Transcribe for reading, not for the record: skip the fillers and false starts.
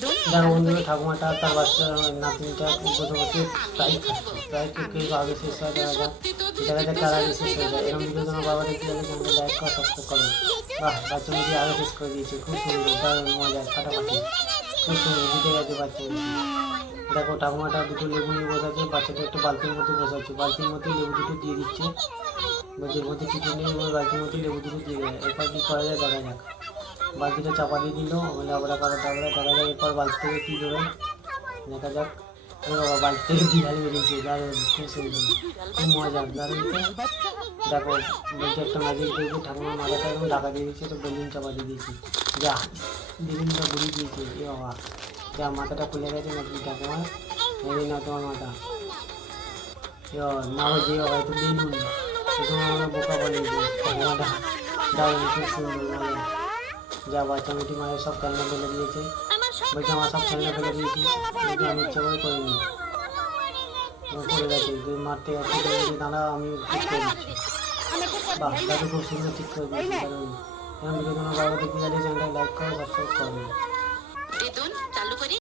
দেখো বন্ধুরা, ঠাকুমাটা তার বাচ্চা নাতিনটা বসে বসে স্প্রাইট খাচ্ছে। স্প্রাইট কেউ আগে শেষ হয়, দেখা যাক কার আগে শেষ হয়ে যায়। এরকম ভিডিও তোমার বাবা দেখতে গেলে তোমরা লাইক করো, সাবস্ক্রাইব করো। বাহ, বাচ্চা মুখে আগে শেষ করে দিয়েছে, খুব সুন্দর, দারুণ মজা, ফাটাফাটি, খুব সুন্দর জিতে গেছে বাচ্চা মুখে। দেখো ঠাকুমাটা দুটো লেবু নিয়ে বসাচ্ছে, বাচ্চাটা একটু বালতির মধ্যে বসাচ্ছে, বালতির মধ্যে লেবু দুটো দিয়ে দিচ্ছে, যে মধ্যে কিছু নেই ওই বালতির মধ্যে লেবু দুটো দিয়ে দেয়। এরপর কী করা যায় দেখা যাক। বালতিটা চাপা দিয়ে দিল, আবড়া করা টাবড়া, দেখা যাক এরপর বালতি থেকে কী দেবে, দেখা যাক। এই বাবা, বালতি থেকে দিয়াল বেরিয়েছে, দারুণ, খুব সুন্দর, খুব মজা, দারুণ তো। দেখো বলছে একটা ম্যাজিক দেখবে, ঠাকুমার মাথাটা একদম ঢাকা দিয়ে দিয়েছে, তো বেলুন চাপা দিয়ে দিয়েছি, যা বেলুনটা ঘুরিয়ে দিয়েছে। এ বাবা, যা মাথাটা খুলে গেছে নাকি ঠাকুমার, এই না তোমার মাথা। এ বাবা, না যে বাবা, একটু বেলুন, তোমার আমরা বোকা বানিয়েছে ঠাকুমাটা, দারুণ, খুব সুন্দর মজা। যা বাচ্চা মেয়েটি মায়ের সব খেলনা ফেলে দিয়েছে, বলছে আমার সব খেলনা ফেলে দিয়েছিস, কিন্তু আমি ইচ্ছা করে করিনি, পড়ে গেছে, তুই মারতে যাচ্ছি, দাঁড়া আমি ঠিক করে দিচ্ছি। বাহ, তাকে খুব সুন্দর ঠিক করে দিয়েছি, কারণ এরকম ভিডিও কোনো বাবা দেখতে গেলে চ্যানেলটা লাইক করো, সাবস্ক্রাইব করো।